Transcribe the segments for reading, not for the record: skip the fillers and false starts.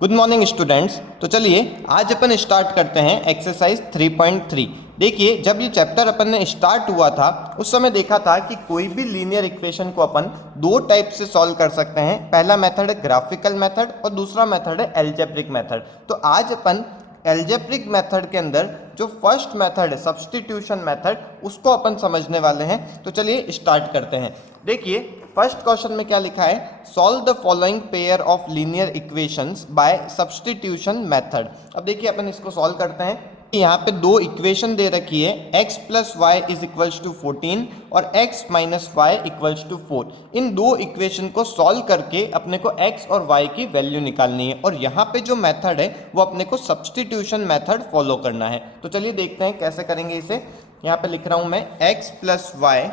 Good morning students. तो चलिए आज अपन स्टार्ट करते हैं एक्सरसाइज 3.3। देखिए, जब ये चैप्टर अपन ने स्टार्ट हुआ था उस समय देखा था कि कोई भी लीनियर इक्वेशन को अपन दो टाइप से सॉल्व कर सकते हैं। पहला मेथड है ग्राफिकल मेथड और दूसरा मेथड है एल्जेब्रिक मेथड। तो आज अपन एल्जेब्रिक मेथड के अंदर जो फर्स्ट मेथड है सब्स्टिट्यूशन मेथड, उसको अपन समझने वाले हैं। तो चलिए स्टार्ट करते हैं। देखिए, फर्स्ट क्वेश्चन में क्या लिखा है, solve the following pair of linear equations bye substitution method. अब देखिए अपन इसको सॉल्व करते हैं। यहाँ पे दो इक्वेशन दे रखी है, x plus y is equals to 14 और x minus y equals to 4। इन दो इक्वेशन को सॉल्व करके अपने को x और y की वैल्यू निकालनी है और यहाँ पे जो मेथड है वो अपने को सब्स्टिट्यूशन मेथड फॉलो करना है। तो चलिए देखते हैं कैसे करेंगे इसे। यहाँ पे लिख रहा हूँ मैं x plus y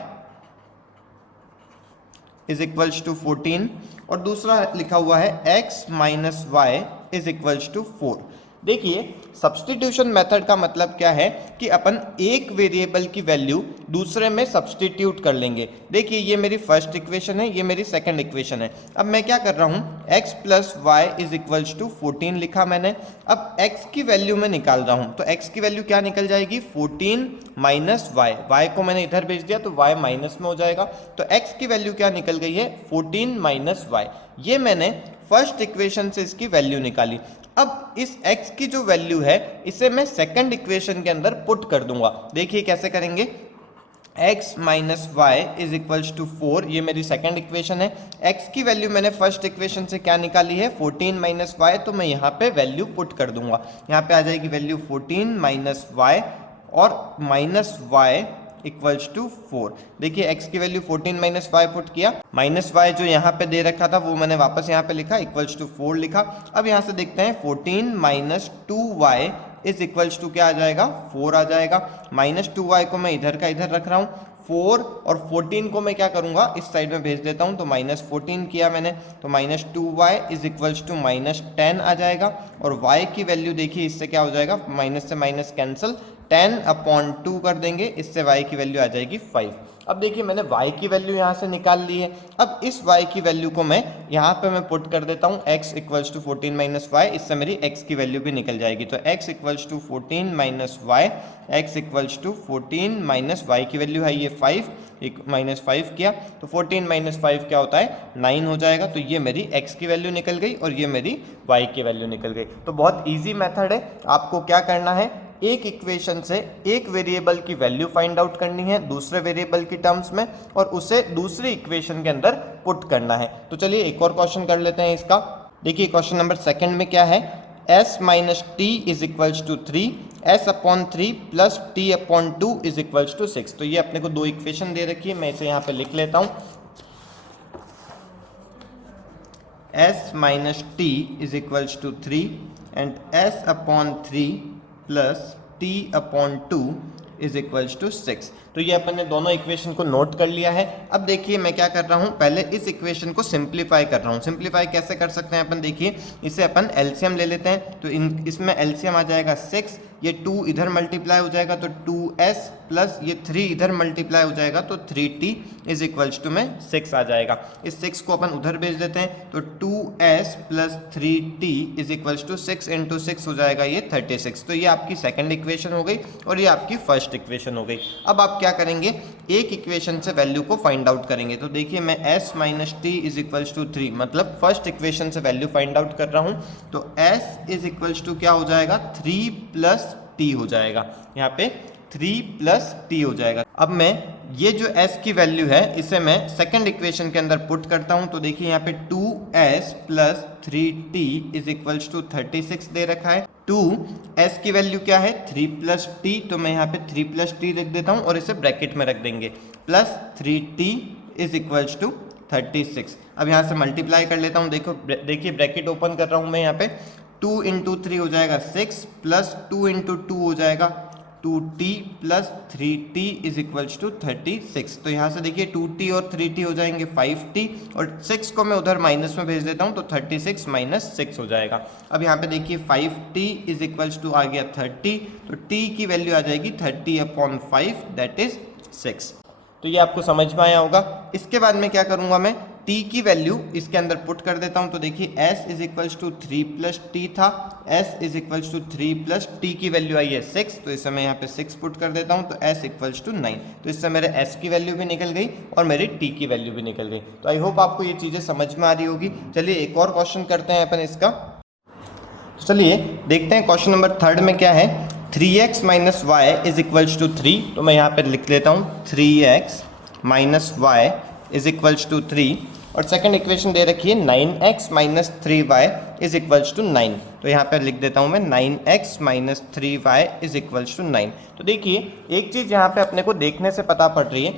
is equals to 14 और दूसरा लिखा हुआ है x minus y is equals to 4। देखिए, सब्स्टिट्यूशन मेथड का मतलब क्या है कि अपन एक वेरिएबल की वैल्यू दूसरे में सब्स्टिट्यूट कर लेंगे। देखिए, ये मेरी फर्स्ट इक्वेशन है, ये मेरी सेकंड इक्वेशन है। अब मैं क्या कर रहा हूँ, x plus y is equals to 14 लिखा मैंने। अब x की वैल्यू मैं निकाल रहा हूँ, तो x की वैल्यू क्या निकल जाएगी, 14 माइनस वाई। वाई को मैंने इधर भेज दिया तो y माइनस में हो जाएगा। तो x की वैल्यू क्या निकल गई है, 14 माइनस वाई। ये मैंने फर्स्ट इक्वेशन से इसकी वैल्यू निकाली। अब इस x की जो वैल्यू है इसे मैं सेकंड इक्वेशन के अंदर पुट कर दूंगा। देखिए कैसे करेंगे, x minus y is equals to 4, ये मेरी सेकंड इक्वेशन है। x की वैल्यू मैंने फर्स्ट इक्वेशन से क्या निकाली है, 14 माइनस वाई, तो मैं यहाँ पे वैल्यू पुट कर दूंगा। यहाँ पे आ जाएगी वैल्यू 14 माइनस वाई और माइनस वाई इक्वल्स टू 4। देखिए, x की वैल्यू 14 माइनस वाई पुट किया, माइनस वाई जो यहाँ पे दे रखा था वो मैंने वापस यहाँ पे लिखा, इक्वल्स टू 4 लिखा। अब यहाँ से देखते हैं 14 minus 2y is equals to क्या आ जाएगा, 4 आ जाएगा। माइनस 2y को मैं इधर का इधर रख रहा हूँ, 4 और 14 को मैं क्या करूँगा, इस साइड में भेज देता हूँ। तो माइनस 14 किया मैंने, तो minus 2y is equals to minus 10 आ जाएगा। और y की वैल्यू देखिए, इससे क्या हो जाएगा, माइनस से माइनस कैंसिल, 10/2 कर देंगे, इससे y की वैल्यू आ जाएगी 5। अब देखिए, मैंने y की वैल्यू यहाँ से निकाल ली है। अब इस y की वैल्यू को मैं यहाँ पे मैं पुट कर देता हूँ, x equals to 14 minus y, इससे मेरी x की वैल्यू भी निकल जाएगी। तो x equals to 14 minus y, x equals to 14 minus y की वैल्यू है ये 5, एक माइनस 5 किया तो 14 माइनस 5 क्या होता है, 9 हो जाएगा। तो ये मेरी x की वैल्यू निकल गई और ये मेरी y की वैल्यू निकल गई। तो बहुत ईजी मेथड है। आपको क्या करना है, एक इक्वेशन से एक वेरिएबल की वैल्यू फाइंड आउट करनी है दूसरे वेरिएबल की टर्म्स में और उसे दूसरी इक्वेशन के अंदर पुट करना है। तो चलिए एक और क्वेश्चन कर लेते हैं इसका। देखिए, क्वेश्चन नंबर सेकंड में क्या है, s minus t is equals to 3, s upon 3 plus t upon 2 is equals to 6। तो ये अपने को दो इक्वेशन दे रखी है, मैं इसे यहाँ पे लिख लेता हूँ। s minus t is equals to 3 and s upon 3 plus t upon 2 is equals to 6। तो ये अपन ने दोनों इक्वेशन को नोट कर लिया है। अब देखिए मैं क्या कर रहा हूँ, पहले इस इक्वेशन को सिंप्लीफाई कर रहा हूँ। सिंप्लीफाई कैसे कर सकते हैं अपन, देखिए इसे अपन एलसीएम ले लेते हैं। तो इसमें एलसीएम आ जाएगा 6, ये 2 इधर मल्टीप्लाई हो जाएगा तो 2s प्लस ये 3 इधर मल्टीप्लाई हो जाएगा तो 3t इज इक्वल्स टू में 6 आ जाएगा। इस 6 को अपन उधर भेज देते हैं तो 2s plus 3t is equals to 6 into 6 हो जाएगा ये 36। तो ये आपकी सेकंड इक्वेशन हो गई और ये आपकी फर्स्ट इक्वेशन हो गई। अब आप क्या करेंगे, एक इक्वेशन से वैल्यू को फाइंड आउट करेंगे। तो देखिए, मैं s minus t is equals to 3 मतलब फर्स्ट इक्वेशन से वैल्यू फाइंड आउट कर रहा हूँ। तो s इज इक्वल्स टू क्या हो जाएगा, 3 प्लस t हो जाएगा। यहाँ पे 3 प्लस t हो जाएगा। अब मैं ये जो s की वैल्यू है इसे मैं सेकंड इक्वेशन के अंदर पुट करता हूँ। तो देखिए यहाँ पे 2s plus 3t is equals to 36 दे रखा है। 2s की वैल्यू क्या है, 3 प्लस t, तो मैं यहाँ पे 3 प्लस t लिख देता हूँ और इसे ब्रैकेट में रख देंगे, plus 3t is equals to 36। अब यहाँ से मल्टीप्लाई कर लेता हूँ। देखिए ब्रैकेट ओपन कर रहा हूँ मैं, यहाँ पे 2 इंटू 3 हो जाएगा 6 प्लस 2 इंटू 2 हो जाएगा 2t plus 3t is equals to 36। तो यहाँ से देखिए 2t और 3t हो जाएंगे 5t और 6 को मैं उधर माइनस में भेज देता हूँ तो 36 माइनस 6 हो जाएगा। अब यहाँ पे देखिए 5t इज इक्वल्स टू आ गया 30, तो t की वैल्यू आ जाएगी 30/5 दैट इज 6। तो ये आपको समझ में आया होगा। इसके बाद में क्या करूँगा, मैं t की वैल्यू इसके अंदर पुट कर देता हूं, तो देखिए s is equals to 3 plus t था, s is equals to 3 plus t की वैल्यू आई है 6, तो इससे मैं यहाँ पे 6 पुट कर देता हूँ, तो s इक्वल्स टू 9। तो इससे मेरे s की वैल्यू भी निकल गई और मेरी t की वैल्यू भी निकल गई। तो आई होप आपको ये चीज़ें समझ में आ रही होगी। चलिए एक और क्वेश्चन करते हैं अपन इसका। तो चलिए देखते हैं क्वेश्चन नंबर 3 में क्या है। 3x minus y is equals to 3, तो मैं यहाँ पे लिख लेता हूँ 3x minus y is equals to 3, और सेकंड इक्वेशन दे रखी है 9x minus 3y is equals to 9, तो यहाँ पे लिख देता हूँ मैं 9x minus 3y is equals to 9। तो देखिए एक चीज़ यहाँ पे अपने को देखने से पता पड़ रही है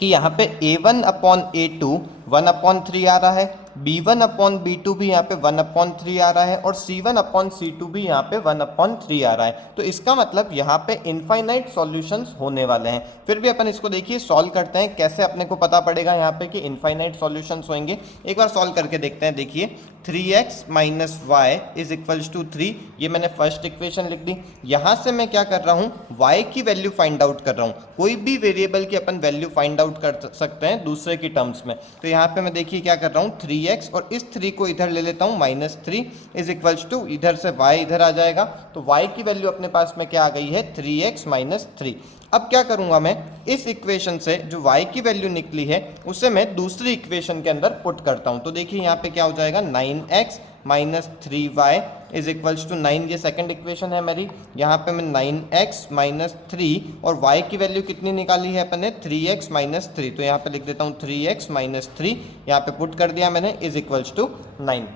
कि यहाँ पे a1 अपॉन a2 1/3 आ रहा है, b1 अपॉन b2 भी यहाँ पे 1/3 आ रहा है, और c1 अपॉन c2 भी यहाँ पे 1/3 आ रहा है। तो इसका मतलब यहाँ पे इनफाइनाइट सॉल्यूशंस होने वाले हैं। फिर भी अपन इसको देखिए सॉल्व करते हैं, कैसे अपने को पता पड़ेगा यहाँ पे कि इनफाइनाइट सॉल्यूशंस होंगे। एक बार सॉल्व करके देखते हैं। देखिए 3x minus y is equals to 3, ये मैंने फर्स्ट इक्वेशन लिख दी। यहाँ से मैं क्या कर रहा हूँ, y की वैल्यू फाइंड आउट कर रहा हूँ। कोई भी वेरिएबल की अपन वैल्यू फाइंड आउट कर सकते हैं दूसरे की टर्म्स में। तो यहाँ पे मैं देखिए क्या कर रहा हूँ, 3x और इस 3 को इधर ले लेता हूँ, -3 इज इक्वल्स टू इधर से y इधर आ जाएगा, तो y की वैल्यू अपने पास में क्या आ गई है 3x माइनस 3। अब क्या करूंगा मैं, इस इक्वेशन से जो y की वैल्यू निकली है उसे मैं दूसरी इक्वेशन के अंदर पुट करता हूं। तो देखिए यहाँ पे क्या हो जाएगा, 9x minus 3y is equals to 9, ये सेकंड इक्वेशन है मेरी। यहाँ पे मैं 9x माइनस 3 और y की वैल्यू कितनी निकाली है अपन ने, 3x माइनस 3, तो यहाँ पे लिख देता हूँ 3x माइनस 3, यहाँ पे पुट कर दिया मैंने, इज इक्वल्स टू 9।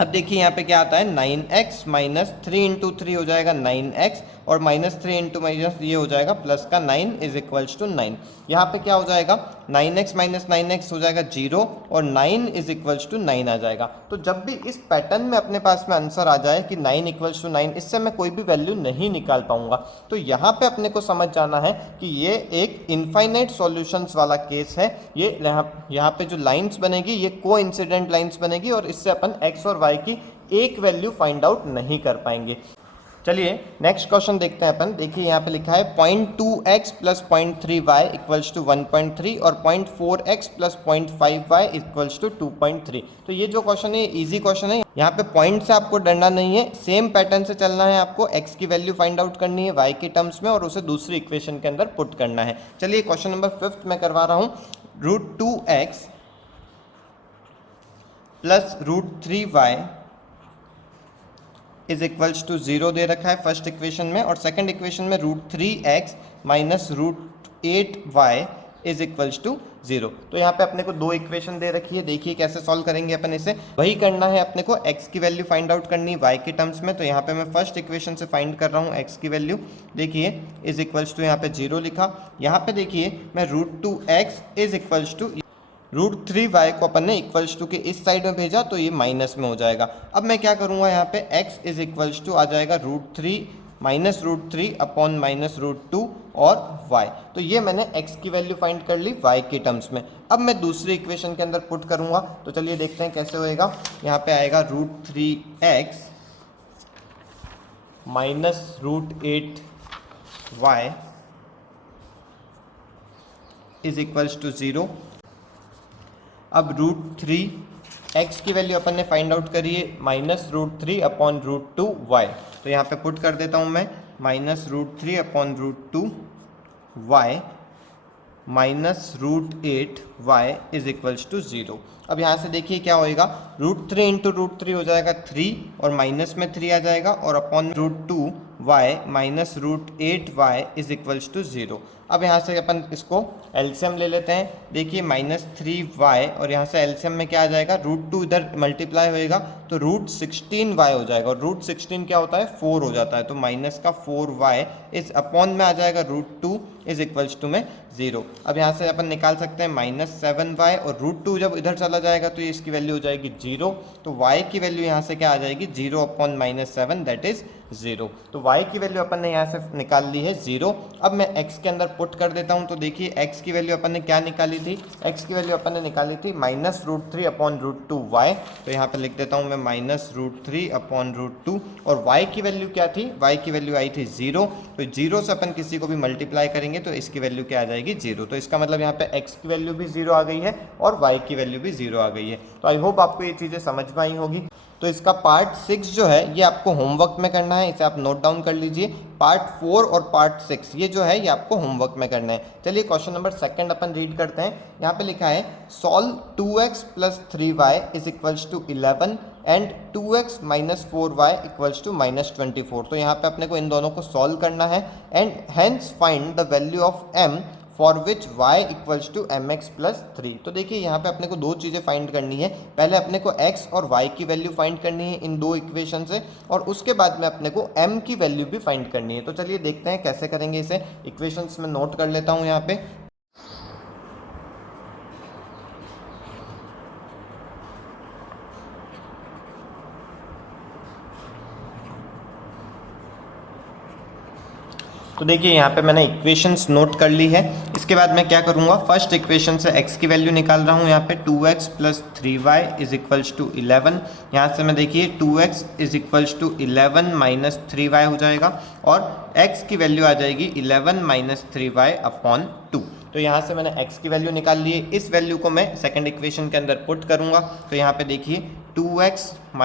अब देखिए यहाँ पे क्या आता है, 9x माइनस 3 इंटू 3 हो जाएगा 9x, और -3 इंटू माइनस ये हो जाएगा प्लस का 9 इज इक्वल्स टू 9। यहाँ पे क्या हो जाएगा, 9x माइनस 9x हो जाएगा 0, और 9 इज इक्वल्स टू 9 आ जाएगा। तो जब भी इस पैटर्न में अपने पास में आंसर आ जाए कि 9 इक्वल्स टू 9, इससे मैं कोई भी वैल्यू नहीं निकाल पाऊंगा। तो यहाँ पे अपने को समझ जाना है कि ये एक इनफाइनाइट सॉल्यूशंस वाला केस है। ये यहाँ पे जो लाइन्स बनेगी ये कोइंसिडेंट लाइन्स बनेगी, और इससे अपन x और y की एक वैल्यू फाइंड आउट नहीं कर पाएंगे। चलिए नेक्स्ट क्वेश्चन देखते हैं अपन। देखिए यहाँ पे लिखा है 0.2x plus 0.3y equals to 1.3 और 0.4x plus 0.5y equals to 2.3। तो ये जो क्वेश्चन है इजी क्वेश्चन है। यहाँ पे पॉइंट से आपको डरना नहीं है, सेम पैटर्न से चलना है। आपको x की वैल्यू फाइंड आउट करनी है y के टर्म्स में और उसे दूसरी इक्वेशन के अंदर पुट करना है। चलिए क्वेश्चन नंबर 5 में करवा रहा हूँ। √2x plus √3y is equals to 0 दे रखा है फर्स्ट इक्वेशन में, और सेकंड इक्वेशन में √3x minus √8y is equals to 0। तो यहाँ पे अपने को दो इक्वेशन दे रखी है। देखिए कैसे सॉल्व करेंगे अपन इसे। वही करना है अपने को, x की वैल्यू फाइंड आउट करनी है y के टर्म्स में। तो यहाँ पे मैं फर्स्ट इक्वेशन से फाइंड कर रहा हूँ x की वैल्यू। देखिए इज इक्वल्स टू यहाँ पे 0 लिखा। यहाँ पे देखिए मैं √2x is equals to √3y को अपन ने इक्वल्स टू के इस साइड में भेजा, तो ये माइनस में हो जाएगा। अब मैं क्या करूँगा, यहाँ पे x इज इक्वल्स टू आ जाएगा √3 माइनस √3 अपॉन माइनस √2 और y। तो ये मैंने x की वैल्यू फाइंड कर ली y के टर्म्स में। अब मैं दूसरी इक्वेशन के अंदर पुट करूँगा, तो चलिए देखते हैं कैसे होएगा। यहाँ पे आएगा √3x minus √8y is equals to 0। अब √3x की वैल्यू अपन ने फाइंड आउट करी है माइनस √3 अपॉन √2y। तो यहाँ पे पुट कर देता हूँ मैं, minus √3 upon √2y minus √8y is equals to 0। अब यहाँ से देखिए क्या होएगा, √3 इंटू √3 हो जाएगा 3, और माइनस में 3 आ जाएगा, और upon √2y minus √8y is equals to 0। अब यहाँ से अपन इसको एलसीएम ले लेते हैं। देखिए -3y और यहाँ से एलसीएम में क्या आ जाएगा, √2 इधर मल्टीप्लाई होएगा तो √16y हो जाएगा, और √16 क्या होता है 4 हो जाता है, तो माइनस का 4y इस अपॉन में आ जाएगा √2 इज इक्वल्स टू में 0। अब यहाँ से अपन निकाल सकते हैं -7y, और √2 जब इधर चला जाएगा तो ये इसकी वैल्यू हो जाएगी 0। तो y की वैल्यू यहाँ से क्या आ जाएगी, 0 अपॉन -7 दैट इज 0। तो y की वैल्यू अपन ने यहाँ से निकाल ली है 0। अब मैं x के अंदर पुट कर देता हूँ, तो देखिए x की वैल्यू अपन ने क्या निकाली थी, x की वैल्यू अपन ने निकाली थी -√3/√2y। तो यहाँ पे लिख देता हूँ मैं -√3/√2, और y की वैल्यू क्या थी, y की वैल्यू आई थी 0। तो 0 से अपन किसी को भी मल्टीप्लाई करेंगे तो इसकी वैल्यू क्या आ जाएगी 0। तो इसका मतलब यहाँ पे x की वैल्यू भी 0 आ गई है और y की वैल्यू भी 0 आ गई है। तो आई होप आपको ये चीज़ें समझ में आई होगी। तो इसका पार्ट 6 जो है ये आपको होमवर्क में करना है, इसे आप नोट डाउन कर लीजिए। पार्ट 4 और पार्ट 6 ये जो है ये आपको होमवर्क में करना है। चलिए क्वेश्चन नंबर 2 अपन रीड करते हैं। यहाँ पे लिखा है solve 2x + 3y = 11 and 2x - 4y = -24। तो यहाँ पे अपने को इन दोनों को सॉल्व करना है and hence find the value of m for which y = mx + 3। तो देखिए यहाँ पे अपने को दो चीज़ें फाइंड करनी है। पहले अपने को x और y की वैल्यू फाइंड करनी है इन दो इक्वेशन से, और उसके बाद में अपने को m की वैल्यू भी फाइंड करनी है। तो चलिए देखते हैं कैसे करेंगे इसे। इक्वेशंस में नोट कर लेता हूँ यहाँ पे। तो देखिए यहाँ पे मैंने इक्वेशंस नोट कर ली है। इसके बाद मैं क्या करूँगा, फर्स्ट इक्वेशन से x की वैल्यू निकाल रहा हूँ। यहाँ पे 2x + 3y = 11। यहाँ से मैं देखिए 2x = 11 - 3y हो जाएगा, और x की वैल्यू आ जाएगी 11 - 3y/2। तो यहाँ से मैंने x की वैल्यू निकाल ली है। इस वैल्यू को मैं सेकंड इक्वेशन के अंदर पुट करूँगा। तो यहाँ पे देखिए 2x -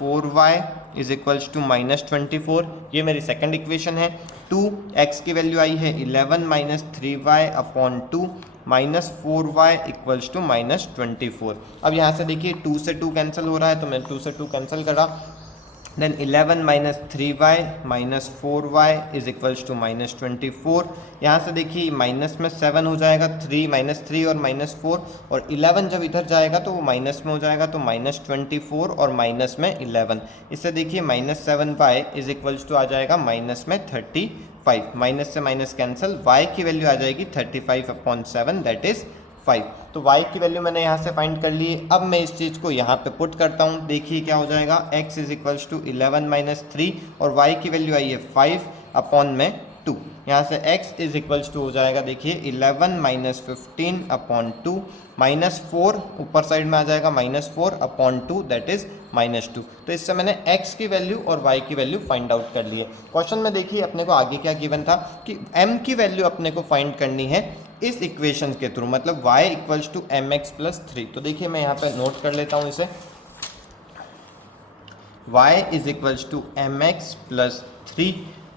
4y = -24, ये मेरी सेकंड इक्वेशन है। 2x की वैल्यू आई है 11 - 3y/2 -4y = -24। अब यहाँ से देखिए 2 से 2 कैंसिल हो रहा है, तो मैं 2 से 2 कैंसिल करा। Then 11 - 3y - 4y = -24। यहाँ से देखिए माइनस में 7 हो जाएगा, 3 -3 और -4, और 11 जब इधर जाएगा तो वो माइनस में हो जाएगा, तो -24 और माइनस में 11। इससे देखिए -7y = आ जाएगा -35। माइनस से माइनस कैंसिल, y की वैल्यू आ जाएगी 35/7 दैट इज़ 5। तो y की वैल्यू मैंने यहाँ से फाइंड कर ली है। अब मैं इस चीज़ को यहाँ पे पुट करता हूँ। देखिए क्या हो जाएगा, x = 11 - 3 और y की वैल्यू आई है 5/2। यहाँ से x = हो जाएगा देखिए 11 - 15/2 -4 ऊपर साइड में आ जाएगा -4/2 दैट इज -2। तो इससे मैंने x की वैल्यू और y की वैल्यू फाइंड आउट कर ली है। क्वेश्चन में देखिए अपने को आगे क्या गिवन था कि m की वैल्यू अपने को फाइंड करनी है इस इक्वेशन के थ्रू, मतलब y = mx + 3। तो देखिए मैं यहाँ पे नोट कर लेता हूँ इसे, y = mx + 3।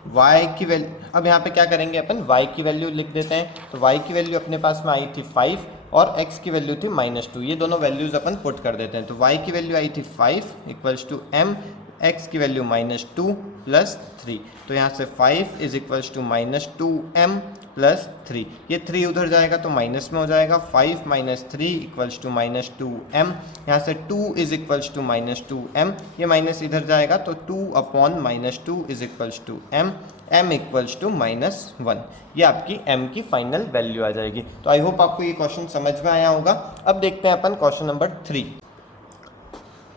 y की वैल्यू, अब यहाँ पे क्या करेंगे अपन, y की वैल्यू लिख देते हैं। तो y की वैल्यू अपने पास में आई थी 5 और x की वैल्यू थी -2। ये दोनों वैल्यूज अपन पुट कर देते हैं। तो y की वैल्यू आई थी 5 = m, x की वैल्यू -2 + 3। तो यहाँ से 5 = -2m + 3। ये 3 उधर जाएगा तो माइनस में हो जाएगा, 5 - 3 = -2m। यहाँ से 2 = -2m, ये माइनस इधर जाएगा तो 2/-2 = m, m = -1। ये आपकी m की फाइनल वैल्यू आ जाएगी। तो आई होप आपको ये क्वेश्चन समझ में आया होगा। अब देखते हैं अपन क्वेश्चन नंबर 3।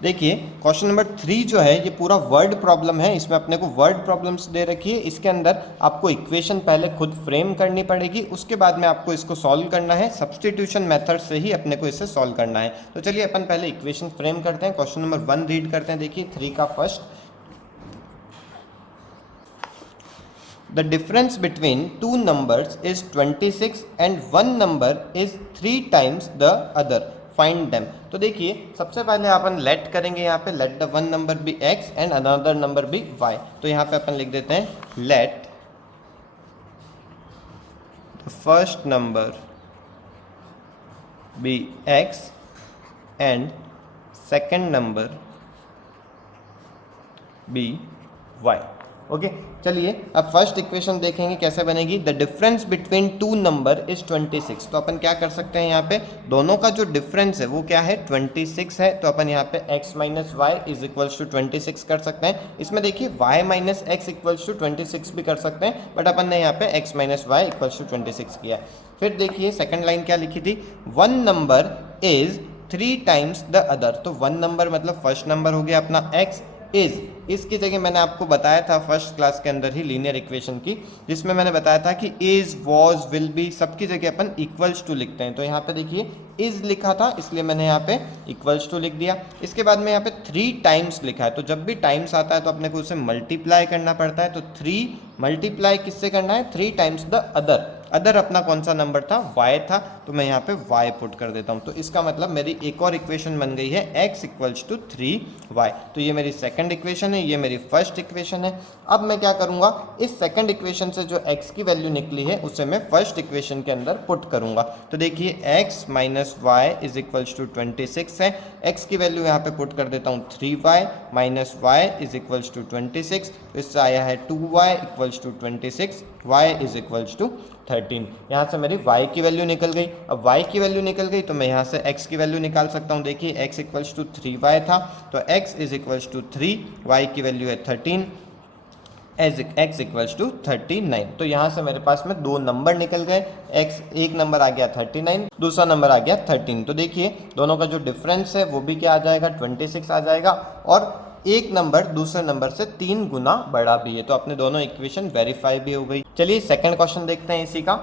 देखिए क्वेश्चन नंबर 3 जो है ये पूरा वर्ड प्रॉब्लम है। इसमें अपने को वर्ड प्रॉब्लम्स दे रखी है। इसके अंदर आपको इक्वेशन पहले खुद फ्रेम करनी पड़ेगी, उसके बाद में आपको इसको सॉल्व करना है। सब्स्टिट्यूशन मेथड से ही अपने को इसे सॉल्व करना है। तो चलिए अपन पहले इक्वेशन फ्रेम करते हैं। क्वेश्चन नंबर 1 रीड करते हैं। देखिए 3 का first, The difference between two numbers is 26 and one number is 3 times the other. Find them. तो देखिए सबसे पहले अपन लेट करेंगे यहाँ पे, let the one number be x and another number be y। तो यहाँ पे अपन लिख देते हैं let the first number be x and second number be y। Okay चलिए अब फर्स्ट इक्वेशन देखेंगे कैसे बनेगी। The difference between two number is 26। तो अपन क्या कर सकते हैं, यहाँ पे दोनों का जो डिफरेंस है वो क्या है, 26 है। तो अपन यहाँ पे x - y = 26 कर सकते हैं। इसमें देखिए y - x = 26 भी कर सकते हैं, बट अपन ने यहाँ पे x - y = 26 किया है। फिर देखिए सेकेंड लाइन क्या लिखी थी, one number is 3 times the other. तो वन नंबर मतलब फर्स्ट नंबर हो गया अपना x इज, इसकी जगह मैंने आपको बताया था फर्स्ट क्लास के अंदर ही लीनियर इक्वेशन की, जिसमें मैंने बताया था कि इज, वॉज, विल बी सबकी जगह अपन इक्वल्स टू लिखते हैं। तो यहाँ पे देखिए इज लिखा था, इसलिए मैंने यहाँ पे इक्वल्स टू लिख दिया। इसके बाद में यहाँ पे 3 टाइम्स लिखा है, तो जब भी टाइम्स आता है तो अपने को उसे मल्टीप्लाई करना पड़ता है। तो 3 मल्टीप्लाई किससे करना है, 3 टाइम्स द अदर। अदर अपना कौन सा नंबर था, y था, तो मैं यहाँ पे y पुट कर देता हूँ। तो इसका मतलब मेरी एक और इक्वेशन बन गई है x इक्वल्स टू 3y। तो ये मेरी सेकंड इक्वेशन है, ये मेरी फर्स्ट इक्वेशन है। अब मैं क्या करूँगा, इस सेकंड इक्वेशन से जो x की वैल्यू निकली है उसे मैं फर्स्ट इक्वेशन के अंदर पुट करूँगा। तो देखिए x minus y is equals to 26 है, x की वैल्यू यहाँ पे पुट कर देता हूँ 3y minus y is equals to 26, तो इससे आया है 2y equals to 26, y is equals to 13। यहाँ से मेरी y की वैल्यू निकल गई। अब y की वैल्यू निकल गई तो मैं यहाँ से x की वैल्यू निकाल सकता हूँ। देखिए x इक्वल्स टू 3y था, तो x is equals to 3, y की वैल्यू है 13, x इक्वल्स टू 39। तो यहाँ से मेरे पास में 2 नंबर निकल गए, एक नंबर आ गया 39, दूसरा नंबर आ गया 13। तो देखिए दोनों का जो डिफरेंस है वो भी क्या आ जाएगा, 26 आ जाएगा, और एक नंबर दूसरे नंबर से 3 गुना बड़ा भी है। तो अपने दोनों इक्वेशन वेरीफाई भी हो गई। चलिए सेकंड क्वेश्चन देखते हैं इसी का।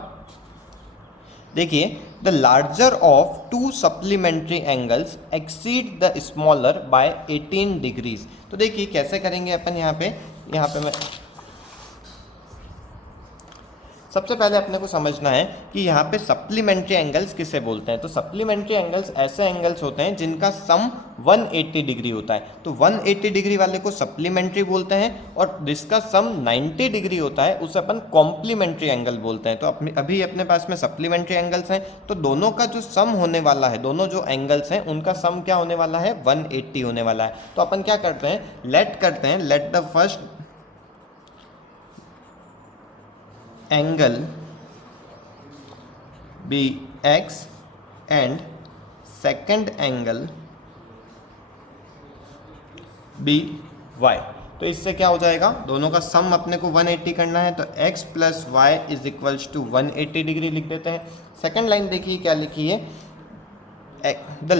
देखिए the larger of 2 supplementary angles exceed the smaller by 18 degrees. तो देखिए कैसे करेंगे अपन, यहाँ पे मैं सबसे पहले अपने को समझना है कि यहाँ पे सप्लीमेंट्री एंगल्स किसे बोलते हैं। तो सप्लीमेंट्री एंगल्स ऐसे एंगल्स होते हैं जिनका सम 180 डिग्री होता है। तो 180 डिग्री वाले को सप्लीमेंट्री बोलते हैं, और जिसका सम 90 डिग्री होता है उसे अपन कॉम्प्लीमेंट्री एंगल बोलते हैं। तो अभी अपने पास में सप्लीमेंट्री एंगल्स हैं, तो दोनों का जो सम होने वाला है, दोनों जो एंगल्स हैं उनका सम क्या होने वाला है, 180 होने वाला है। तो अपन क्या करते हैं, let the first angle be x and second angle be y। तो इससे क्या हो जाएगा, दोनों का सम अपने को 180 करना है, तो x plus y is equals to 180 degree लिख देते हैं। सेकंड लाइन देखिए क्या लिखी है, the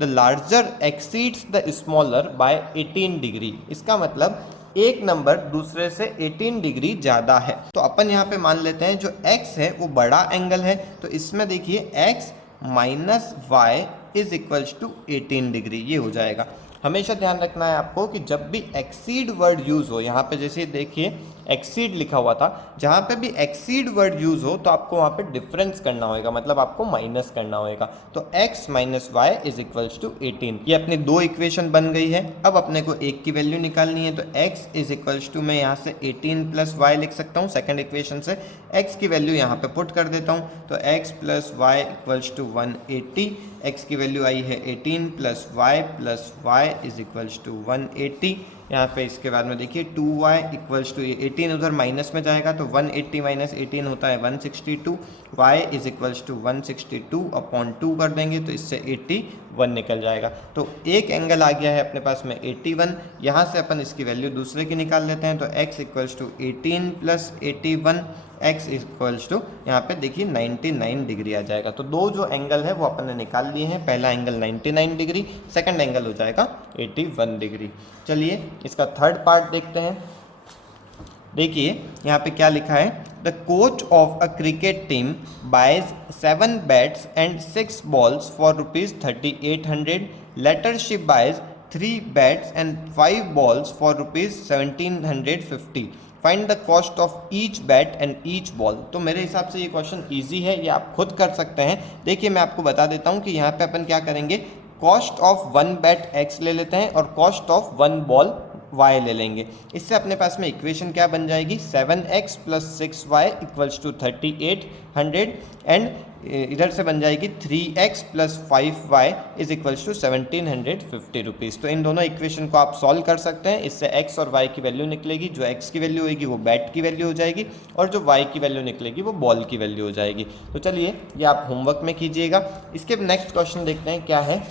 larger exceeds the smaller by 18 degree. इसका मतलब एक नंबर दूसरे से 18 डिग्री ज़्यादा है। तो अपन यहाँ पे मान लेते हैं जो x है वो बड़ा एंगल है, तो इसमें देखिए x minus y is equals to 18 degree, ये हो जाएगा। हमेशा ध्यान रखना है आपको कि जब भी एक्सीड वर्ड यूज़ हो, यहाँ पे जैसे देखिए एक्सीड लिखा हुआ था, जहाँ पे भी एक्सीड वर्ड यूज़ हो तो आपको वहाँ पे डिफरेंस करना होगा, मतलब आपको माइनस करना होगा। तो x minus y is equals to 18, ये अपनी 2 इक्वेशन बन गई है। अब अपने को एक की वैल्यू निकालनी है, तो x इज इक्वल्स टू, मैं यहाँ से 18 प्लस वाई लिख सकता हूँ। सेकेंड इक्वेशन से x की वैल्यू यहाँ पे पुट कर देता हूँ, तो x plus y equals to 180, x की वैल्यू आई है 18 plus y is equals to 180। यहाँ पे इसके बाद में देखिए 2y इक्वल्स टू, 18 उधर माइनस में जाएगा तो 180 माइनस 18 होता है 162, y is equals to 162 upon 2 कर देंगे तो इससे 81 निकल जाएगा। तो एक एंगल आ गया है अपने पास में 81। यहाँ से अपन इसकी वैल्यू दूसरे की निकाल लेते हैं, तो x equals to 18 plus 81, x equals to यहाँ पे देखिए 99 डिग्री आ जाएगा। तो 2 जो एंगल है वो अपन ने निकाल लिए हैं, पहला एंगल 99 डिग्री, सेकंड एंगल हो जाएगा 81 डिग्री। चलिए इसका थर्ड पार्ट देखते हैं। देखिए यहाँ पे क्या लिखा है, the coach of a cricket team buys 7 bats and 6 balls for ₹3800, later she buys 3 bats and 5 balls for ₹1750, find the cost of each bat and each ball. तो मेरे हिसाब से ये क्वेश्चन इजी है, ये आप खुद कर सकते हैं। देखिए मैं आपको बता देता हूँ कि यहाँ पे अपन क्या करेंगे, कॉस्ट ऑफ 1 बैट x ले लेते हैं और कॉस्ट ऑफ 1 बॉल y ले लेंगे। इससे अपने पास में इक्वेशन क्या बन जाएगी, 7x plus 6y equals to 3800, and इधर से बन जाएगी 3x plus 5y is equals to 1750 rupees. तो इन दोनों इक्वेशन को आप सॉल्व कर सकते हैं। इससे x और y की वैल्यू निकलेगी, जो x की वैल्यू होगी वो बैट की वैल्यू हो जाएगी, और जो y की वैल्यू निकलेगी वो बॉल की वैल्यू हो जाएगी। तो चलिए ये आप होमवर्क में कीजिएगा। इसके नेक्स्ट क्वेश्चन देखते हैं क्या है।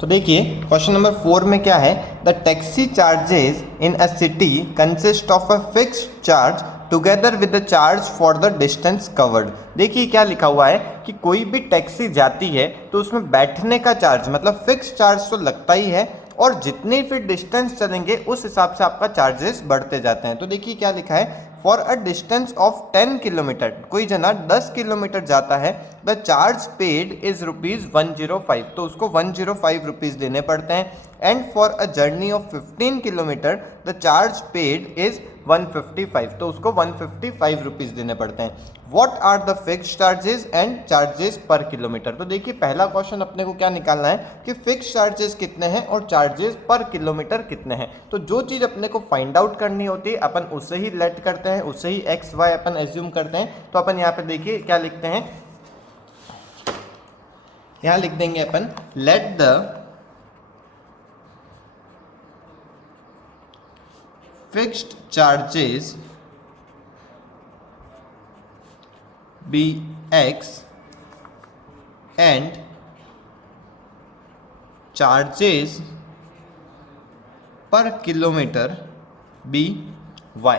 तो देखिए क्वेश्चन नंबर 4 में क्या है, the taxi charges in a city consist of a fixed charge together with the charge for the distance covered. देखिए क्या लिखा हुआ है कि कोई भी टैक्सी जाती है तो उसमें बैठने का चार्ज, मतलब फिक्स चार्ज तो लगता ही है, और जितनी फिर डिस्टेंस चलेंगे उस हिसाब से आपका चार्जेस बढ़ते जाते हैं। तो देखिए क्या लिखा है, for a distance of 10 kilometre, कोई जना 10 किलोमीटर जाता है, द चार्ज पेड इज ₹105, तो उसको 105 रुपीज़ देने पड़ते हैं। And for a journey of 15 kilometre the charge paid is 155, तो उसको 155 रुपीज़ देने पड़ते हैं। What are the fix charges and charges per kilometre. तो देखिए पहला क्वेश्चन अपने को क्या निकालना है कि फिक्स चार्जेस कितने हैं और चार्जेस पर किलोमीटर कितने हैं। तो जो चीज़ अपने को फाइंड आउट करनी होती है अपन उसे ही लेट करते हैं, उसे ही एक्स वाई अपन एज्यूम करते हैं। तो अपन यहाँ पे देखिए क्या लिखते हैं, यहाँ लिख देंगे अपन let the fixed charges be x and charges per kilometer be y।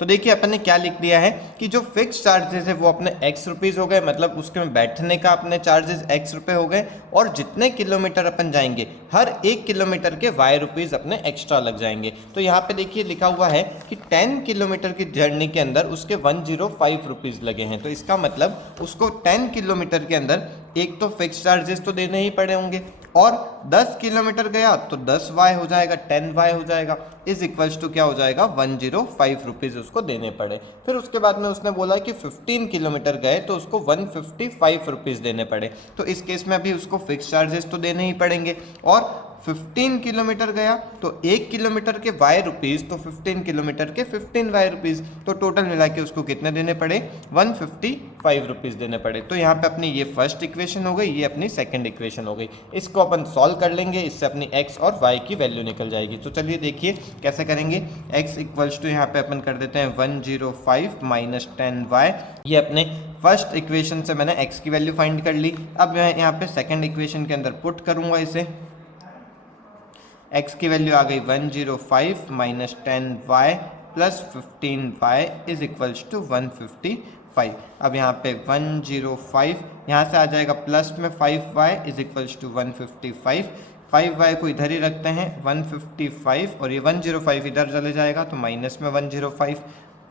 तो देखिए अपन ने क्या लिख दिया है कि जो फिक्स चार्जेस है वो अपने एक्स रुपीज़ हो गए, मतलब उसके में बैठने का अपने चार्जेस एक्स रुपये हो गए, और जितने किलोमीटर अपन जाएंगे हर 1 किलोमीटर के वाई रुपीज़ अपने एक्स्ट्रा लग जाएंगे। तो यहाँ पे देखिए लिखा हुआ है कि 10 किलोमीटर की जर्नी के अंदर उसके 105 रुपीज़ लगे हैं। तो इसका मतलब उसको 10 किलोमीटर के अंदर एक तो फिक्स चार्जेस तो देने ही पड़े होंगे, और 10 किलोमीटर गया तो 10 वाई हो जाएगा, 10 वाई हो जाएगा, इज इक्वल्स टू क्या हो जाएगा 105 रुपीज़ उसको देने पड़े। फिर उसके बाद में उसने बोला कि 15 किलोमीटर गए तो उसको 155 रुपीज़ देने पड़े। तो इस केस में अभी उसको फिक्स चार्जेस तो देने ही पड़ेंगे, और 15 किलोमीटर गया तो 1 किलोमीटर के वाई रुपीज़, तो 15 किलोमीटर के 15 वाई रुपीज़, तो टोटल मिला के उसको कितने देने पड़े 155 रुपीज़ देने पड़े। तो यहाँ पे अपनी ये फर्स्ट इक्वेशन हो गई, ये अपनी सेकंड इक्वेशन हो गई। इसको अपन सॉल्व कर लेंगे, इससे अपनी x और y की वैल्यू निकल जाएगी। तो चलिए देखिए कैसे करेंगे। x इक्वल्स टू यहाँ पे अपन कर देते हैं 105 माइनस 10y। ये अपने फर्स्ट इक्वेशन से मैंने x की वैल्यू फाइंड कर ली। अब मैं यहाँ पे सेकेंड इक्वेशन के अंदर पुट करूँगा इसे। x की वैल्यू आ गई 105 minus 10y plus 15y is equals to 155। अब यहाँ पे 105 यहाँ से आ जाएगा प्लस में 5y is equals to 155। 5y को इधर ही रखते हैं 155, और ये 105 इधर चले जाएगा तो माइनस में 105।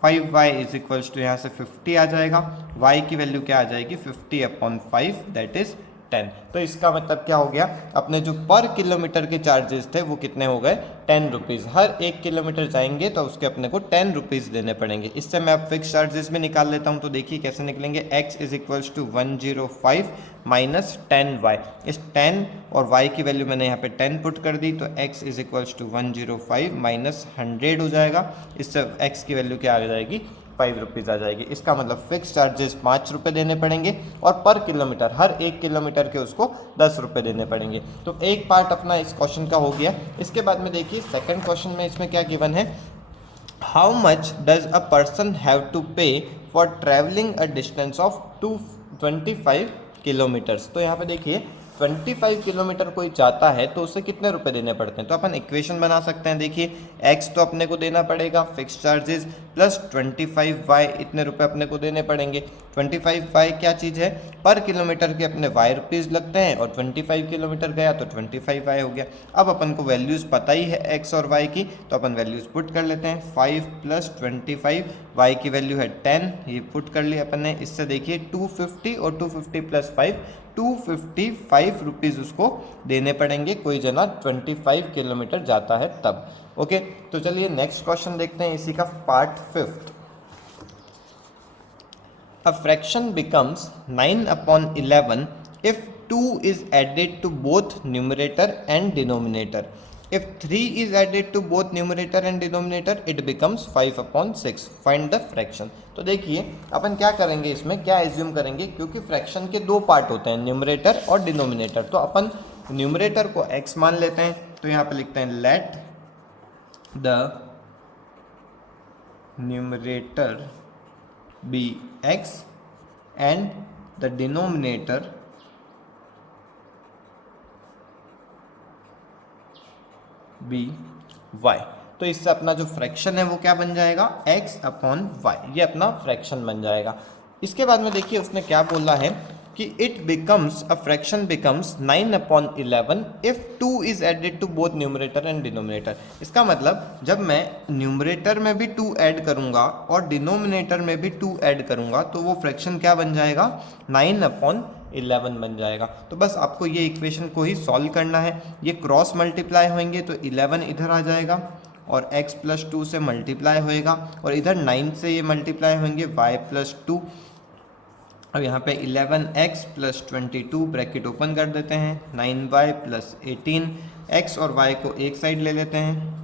5y इज इक्वल्स टू यहाँ से 50 आ जाएगा, y की वैल्यू क्या आ जाएगी 50/5 दैट इज 10। तो इसका मतलब क्या हो गया, अपने जो पर किलोमीटर के चार्जेस थे वो कितने हो गए 10 रुपीज़। हर 1 किलोमीटर जाएंगे तो उसके अपने को 10 रुपीज़ देने पड़ेंगे। इससे मैं अब फिक्स चार्जेस में निकाल लेता हूँ। तो देखिए कैसे निकलेंगे, x is equals to 105 minus 10y। इस 10 और y की वैल्यू मैंने यहाँ पे 10 पुट कर दी, तो x is equals to 105 minus 100 हो जाएगा। इससे x की वैल्यू क्या आ जाएगी 5 रुपीज़ आ जाएगी। इसका मतलब फिक्स चार्जेस 5 रुपये देने पड़ेंगे, और पर किलोमीटर हर 1 किलोमीटर के उसको 10 रुपये देने पड़ेंगे। तो एक पार्ट अपना इस क्वेश्चन का हो गया। इसके बाद में देखिए सेकंड क्वेश्चन में इसमें क्या गिवन है, how much does a person have to pay for travelling a distance of 225 kilometres. तो यहाँ पे देखिए 25 किलोमीटर कोई जाता है तो उसे कितने रुपए देने पड़ते हैं। तो अपन इक्वेशन बना सकते हैं। देखिए x तो अपने को देना पड़ेगा फिक्स चार्जेस, प्लस 25y इतने रुपए अपने को देने पड़ेंगे। 25y क्या चीज़ है, पर किलोमीटर के अपने y रुपीज़ लगते हैं, और 25 किलोमीटर गया तो 25y हो गया। अब अपन को वैल्यूज़ पता ही है x और y की, तो अपन वैल्यूज़ पुट कर लेते हैं। 5 प्लस 25, y की वैल्यू है 10, ये पुट कर लिया अपन ने। इससे देखिए 250 और 250 प्लस 5 255 रुपीज़ उसको देने पड़ेंगे, कोई जना 25 किलोमीटर जाता है तब। ओके, तो चलिए नेक्स्ट क्वेश्चन देखते हैं इसी का part 5th। A fraction becomes 9/11 if 2 is added to both numerator and denominator. If 3 is added to both numerator and denominator, it becomes 5/6. Find the fraction. तो देखिए अपन क्या करेंगे, इसमें क्या एज्यूम करेंगे, क्योंकि फ्रैक्शन के दो पार्ट होते हैं, न्यूमरेटर और डिनोमिनेटर। तो अपन न्यूमरेटर को x मान लेते हैं, तो यहाँ पे लिखते हैं let the numerator be x and the denominator be y। तो इससे अपना जो फ्रैक्शन है वो क्या बन जाएगा x/y, ये अपना फ्रैक्शन बन जाएगा। इसके बाद में देखिए उसने क्या बोला है कि it becomes a fraction becomes 9/11 if 2 is added to both numerator and denominator. इसका मतलब जब मैं न्यूमरेटर में भी 2 ऐड करूंगा और डिनोमिनेटर में भी 2 ऐड करूंगा तो वो फ्रैक्शन क्या बन जाएगा, 9/11 बन जाएगा। तो बस आपको ये इक्वेशन को ही सॉल्व करना है। ये क्रॉस मल्टीप्लाई होंगे तो 11 इधर आ जाएगा और x प्लस 2 से मल्टीप्लाई होएगा और इधर 9 से ये मल्टीप्लाई होंगे y प्लस 2। अब यहाँ पे 11x प्लस 22 ब्रैकेट ओपन कर देते हैं, 9y प्लस 18, x और y को एक साइड ले लेते हैं,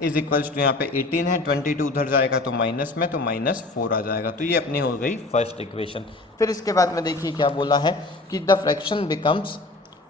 इज इक्वल्स टू यहाँ पे 18 है, 22 उधर जाएगा तो माइनस में, तो -4 आ जाएगा। तो ये अपनी हो गई फर्स्ट इक्वेशन। फिर इसके बाद में देखिए क्या बोला है कि the fraction becomes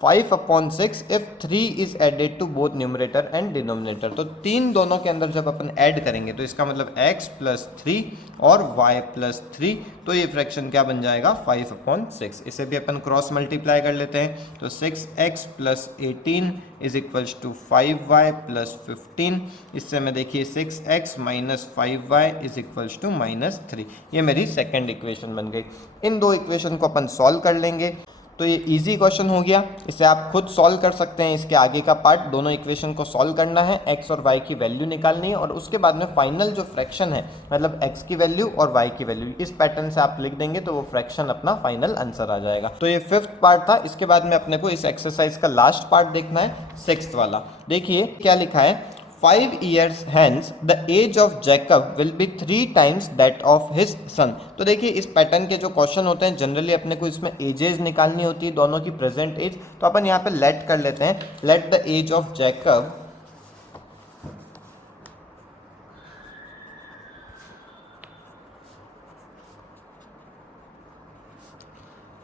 5/6 if 3 is added to both numerator and denominator. तो 3 दोनों के अंदर जब अपन ऐड करेंगे तो इसका मतलब x प्लस 3 और y प्लस 3, तो ये फ्रैक्शन क्या बन जाएगा, 5/6। इसे भी अपन क्रॉस मल्टीप्लाई कर लेते हैं तो 6x plus 18 is equals to 5y plus 15। इससे मैं देखिए 6x minus 5y is equals to -3। ये मेरी सेकेंड इक्वेशन बन गई। इन दो इक्वेशन को अपन सॉल्व कर लेंगे तो ये इजी क्वेश्चन हो गया। इसे आप खुद सॉल्व कर सकते हैं। इसके आगे का पार्ट दोनों इक्वेशन को सॉल्व करना है, x और y की वैल्यू निकालनी है और उसके बाद में फाइनल जो फ्रैक्शन है मतलब x की वैल्यू और y की वैल्यू इस पैटर्न से आप लिख देंगे तो वो फ्रैक्शन अपना फाइनल आंसर आ जाएगा। तो ये 5th पार्ट था। इसके बाद में अपने को इस एक्सरसाइज का लास्ट पार्ट देखना है, 6th वाला। देखिए क्या लिखा है, 5 years hence the age of Jacob will be 3 times that of his son। तो देखिए इस पैटर्न के जो क्वेश्चन होते हैं जनरली अपने को इसमें एजेस निकालनी होती है, दोनों की प्रेजेंट एज। तो अपन यहाँ पे लेट कर लेते हैं, let the age of Jacob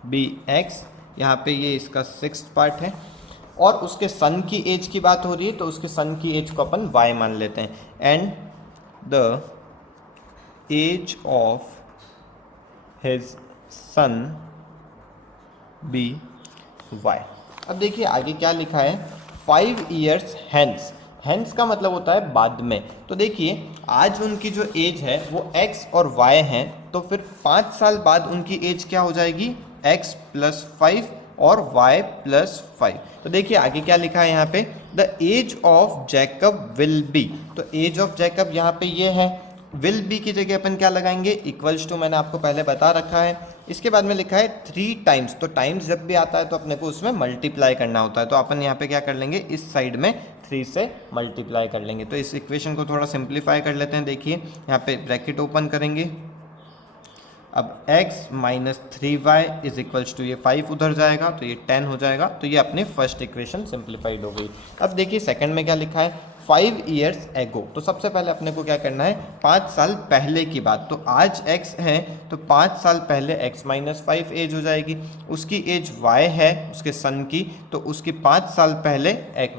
be x। यहाँ पे ये इसका 6th पार्ट है और उसके सन की एज की बात हो रही है तो उसके सन की एज को अपन y मान लेते हैं। And the age of his son be y। अब देखिए आगे क्या लिखा है, 5 years hence। हैंस का मतलब होता है बाद में। तो देखिए आज उनकी जो एज है वो x और y है, तो फिर 5 साल बाद उनकी एज क्या हो जाएगी, x प्लस 5 और y प्लस 5। तो देखिए आगे क्या लिखा है यहाँ पे, the age of Jacob will be. तो एज ऑफ जैकब यहाँ पे ये है, विल बी की जगह अपन क्या लगाएंगे, इक्वल्स टू, मैंने आपको पहले बता रखा है। इसके बाद में लिखा है 3 टाइम्स। तो टाइम्स जब भी आता है तो अपने को उसमें मल्टीप्लाई करना होता है, तो अपन यहाँ पे क्या कर लेंगे, इस साइड में 3 से मल्टीप्लाई कर लेंगे। तो इस इक्वेशन को थोड़ा सिंप्लीफाई कर लेते हैं। देखिए यहाँ पे ब्रैकेट ओपन करेंगे, अब x minus 3y is equals to ये 5 उधर जाएगा तो ये 10 हो जाएगा। तो ये अपनी फर्स्ट इक्वेशन सिंप्लीफाइड हो गई। अब देखिए सेकंड में क्या लिखा है, 5 years ago। तो सबसे पहले अपने को क्या करना है, 5 साल पहले की बात। तो आज x है तो 5 साल पहले x माइनस 5 एज हो जाएगी। उसकी एज y है उसके सन की, तो उसकी 5 साल पहले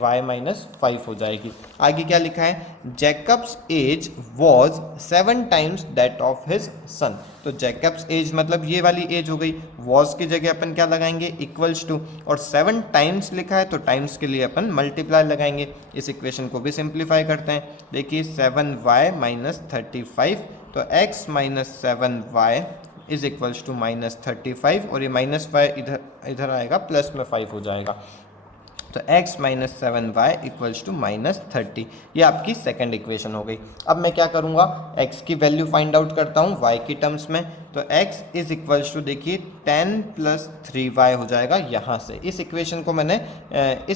y माइनस 5 हो जाएगी। आगे क्या लिखा है, Jacob's age was 7 times that of his son. तो जैकब्स एज मतलब ये वाली एज हो गई, वॉज की जगह अपन क्या लगाएंगे, इक्वल्स टू, और 7 टाइम्स लिखा है तो टाइम्स के लिए अपन मल्टीप्लाई लगाएंगे। इस इक्वेशन को भी सिंप्लीफाई करते हैं। देखिए 7y माइनस 35, तो x minus 7y is equals to minus 35 और ये माइनस y इधर आएगा, प्लस में 5 हो जाएगा। तो x minus 7y equals to -30। ये आपकी सेकंड इक्वेशन हो गई। अब मैं क्या करूँगा, x की वैल्यू फाइंड आउट करता हूँ y की टर्म्स में। तो x इज इक्वल्स टू देखिए 10 प्लस 3y हो जाएगा यहाँ से। इस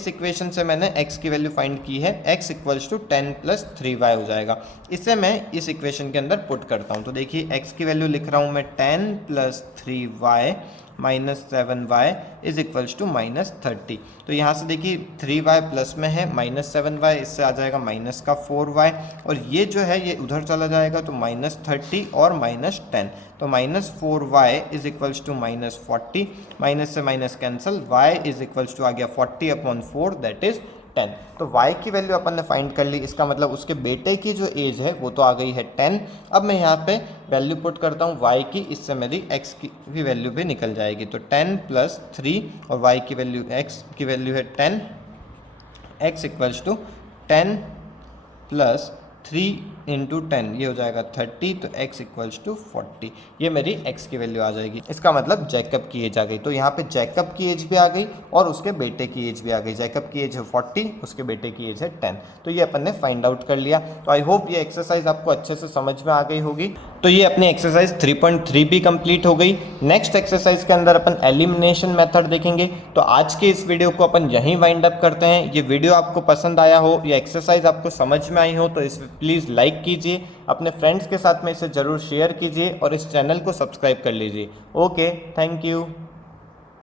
इक्वेशन से मैंने x की वैल्यू फाइंड की है, x equals to 10 plus 3y हो जाएगा। इसे मैं इस इक्वेशन के अंदर पुट करता हूँ। तो देखिए x की वैल्यू लिख रहा हूँ मैं 10 plus 3y minus 7y is equals to -30। तो यहाँ से देखिए 3y प्लस में है, -7y इससे आ जाएगा माइनस का 4y, और ये जो है ये उधर चला जाएगा तो -30 और -10। तो -4y is equals to -40, minus से minus cancel, y is equals to आ गया 40/4 दैट इज 10। तो y की वैल्यू अपन ने फाइंड कर ली। इसका मतलब उसके बेटे की जो एज है वो तो आ गई है 10। अब मैं यहाँ पे वैल्यू पुट करता हूँ y की, इससे मेरी x की भी वैल्यू भी निकल जाएगी। तो 10 प्लस 3 और y की वैल्यू x की वैल्यू है 10, x equals to 10 plus 3 into 10 ये हो जाएगा 30, तो x इक्वल्स टू 40, ये मेरी x की वैल्यू आ जाएगी। इसका मतलब जैकब की एज आ गई। तो यहाँ पे जैकब की एज भी आ गई और उसके बेटे की एज भी आ गई। जैकब की एज है 40, उसके बेटे की एज है 10। तो ये अपन ने फाइंड आउट कर लिया। तो आई होप ये एक्सरसाइज आपको अच्छे से समझ में आ गई होगी। तो ये अपनी एक्सरसाइज 3.3 भी कंप्लीट हो गई। नेक्स्ट एक्सरसाइज के अंदर अपन एलिमिनेशन मेथड देखेंगे। तो आज के इस वीडियो को अपन यहीं वाइंड अप करते हैं। ये वीडियो आपको पसंद आया हो या एक्सरसाइज आपको समझ में आई हो तो इस प्लीज़ लाइक कीजिए, अपने फ्रेंड्स के साथ में इसे ज़रूर शेयर कीजिए और इस चैनल को सब्सक्राइब कर लीजिए। Okay, thank you.